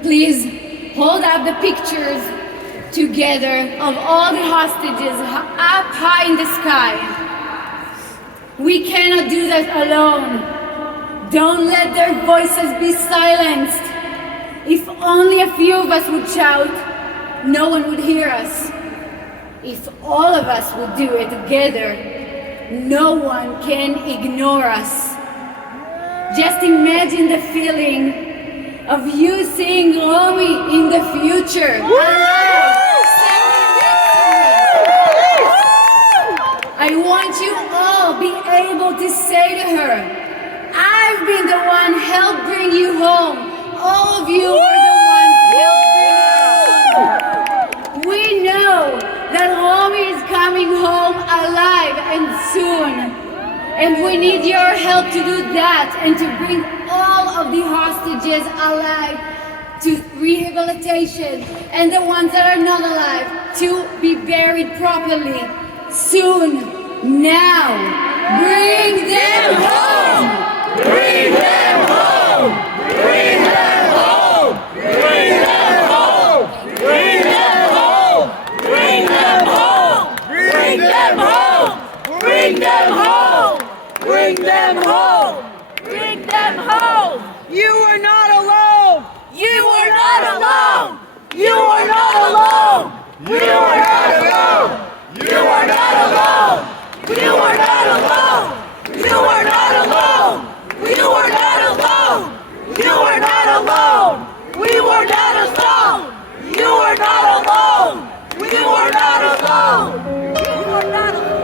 Please hold up the pictures together of all the hostages up high in the sky. We cannot do that alone. Don't let their voices be silenced. If only a few of us would shout, no one would hear us. If all of us would do it together, no one can ignore us. Just imagine the feeling of you seeing Romy in the future. I want you all be able to say to her, "I've been the one helped bring you home. All of you are the ones helped bring you home." We know that Romy is coming home alive and soon. And we need your help to do that and to bring all of the hostages alive to rehabilitation and the ones that are not alive to be buried properly soon, now. Bring them home! Bring them home! Bring them home! Bring them home! Bring them home! Bring them them home! Bring them home! You are not alone! You are not alone! You are not alone! You are not alone! You are not alone! You are not alone! You are not alone! You are not alone! You are not alone! We were not alone! You are not alone! We were not alone! You are not alone!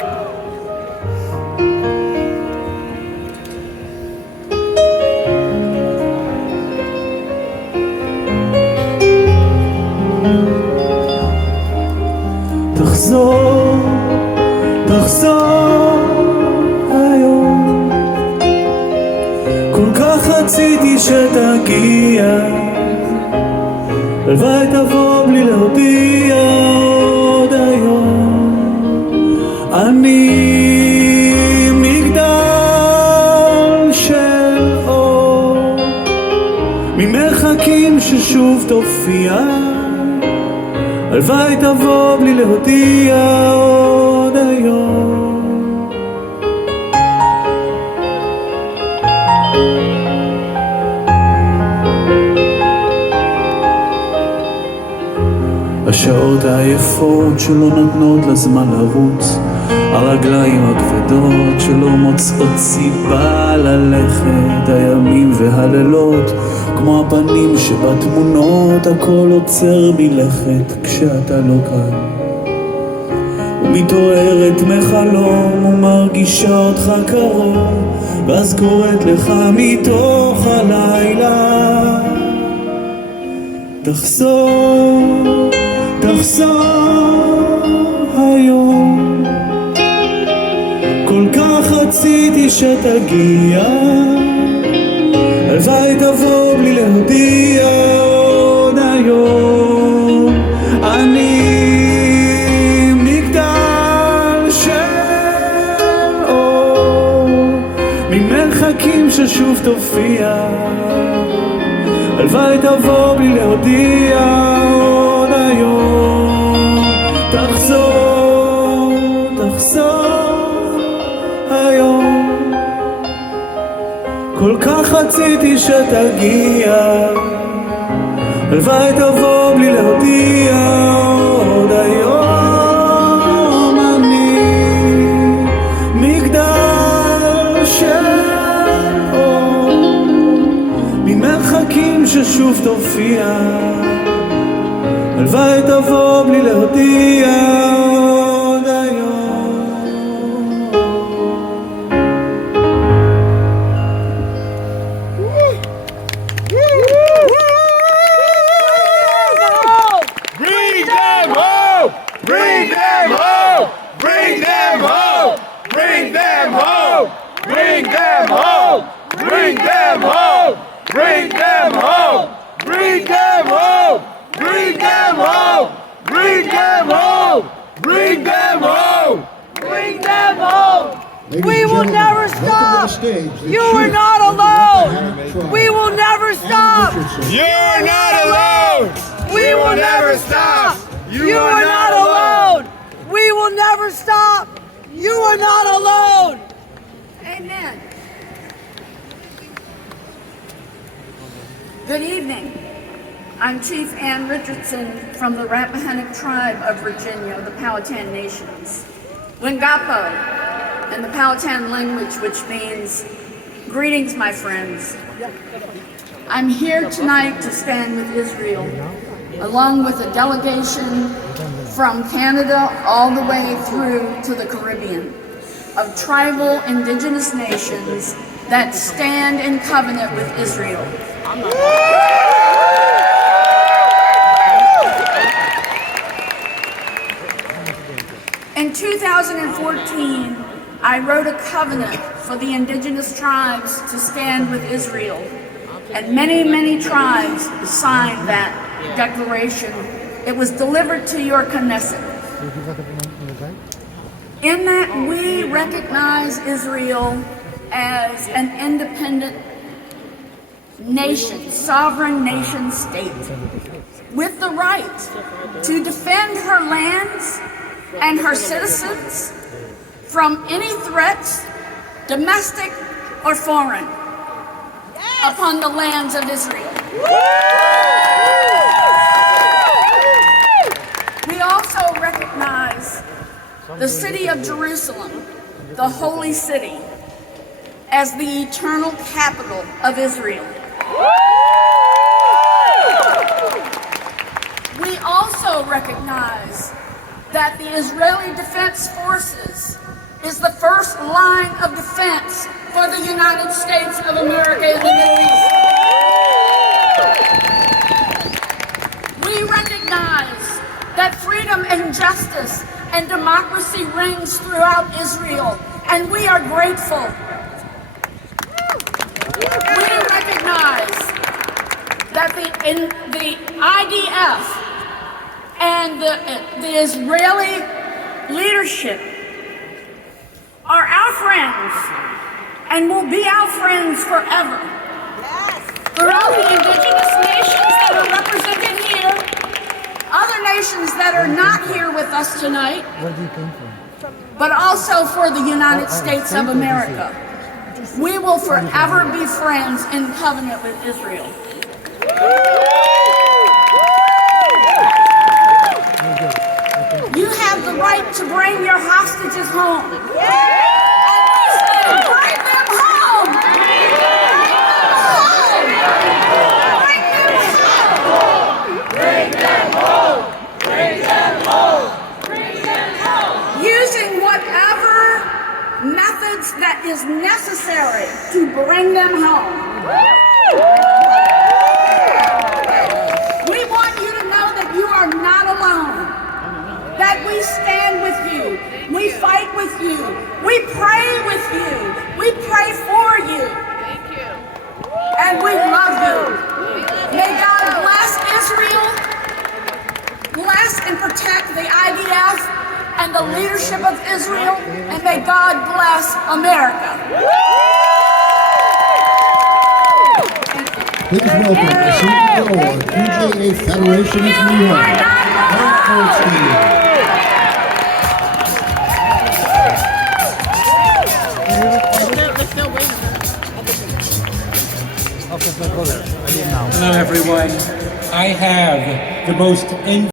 תחזור, תחזור היום. כל כך רציתי שתגיע, הלוואי תבוא בלי להודיע עוד היום. אני מגדל של אור, ממרחקים ששוב תופיע, הלוואי תבוא בלי להודיע עוד היום. השעות העייפות שלא נותנות לזמן לרוץ, הרגליים הכבדות שלא מוצאות סיבה ללכת, הימים והלילות כמו הפנים שבתמונות, הכל עוצר מלכת כשאתה לא כאן, ומתעוררת מחלום ומרגישה אותך קרוב, ואז קוראת לך מתוך הלילה, תחזור, תחזור היום. כל כך רציתי שתגיע, הלוואי תבוא בלי להודיע עוד היום. אני מגדל של אור, ממרחקים ששוב תופיע, הלוואי תבוא בלי להודיע עוד היום. תחזור, תחזור היום. כל כך רציתי שתגיע, הלוואי תבוא בלי להודיע עוד היום. אני מגדל של אור, ממרחקים ששוב תופיע, הלוואי תבוא בלי להודיע עוד היום. Bring them home! Bring them home! Bring them home! Bring them home! Bring them home! Bring them home! Bring them home! Bring them home! Bring them home! Bring them home! Bring them home! Bring them home! We will never stop! You are not alone! We will never stop! You are not alone! We will never stop! You are not alone! We will never stop! You are not alone! Amen. Good evening. I'm Chief Ann Richardson from the Rappahannock tribe of Virginia, the Powhatan Nations. Wingapo, in the Powhatan language, which means, greetings, my friends. I'm here tonight to stand with Israel, along with a delegation from Canada all the way through to the Caribbean, of tribal indigenous nations that stand in covenant with Israel. In 2014, I wrote a covenant for the indigenous tribes to stand with Israel, and many, many tribes signed that declaration. It was delivered to your Knesset. In that, we recognize Israel as an independent nation, sovereign nation state, with the right to defend her lands and her citizens from any threats domestic or foreign, upon the lands of Israel. We also recognize the city of Jerusalem, the holy city, as the eternal capital of Israel. We also recognize that the Israeli Defense Forces is the first line of defense for the United States of America in the Middle East. We recognize that freedom and justice and democracy reigns throughout Israel, and we are grateful. We recognize that the IDF and the Israeli leadership are our friends and will be our friends forever. Throughout the indigenous nations that are represented here, other nations that are not here with us tonight, but also for the United States of America. We will forever be friends in covenant with Israel. You have the right to bring your hostages home. And we say, bring them home! Bring them home! Bring them home! Bring them home! Bring them home! Using whatever methods that is necessary to bring them home. We want you to know that you are not alone. That we stand with you, we fight with you, we pray with you, we pray for you, and we love you. May God bless Israel, bless and protect the IDF and the leadership of Israel, and may God bless America. Please welcome the CEO of PGA Federation of New York, Frank Goldstein. Hello everyone. I have the most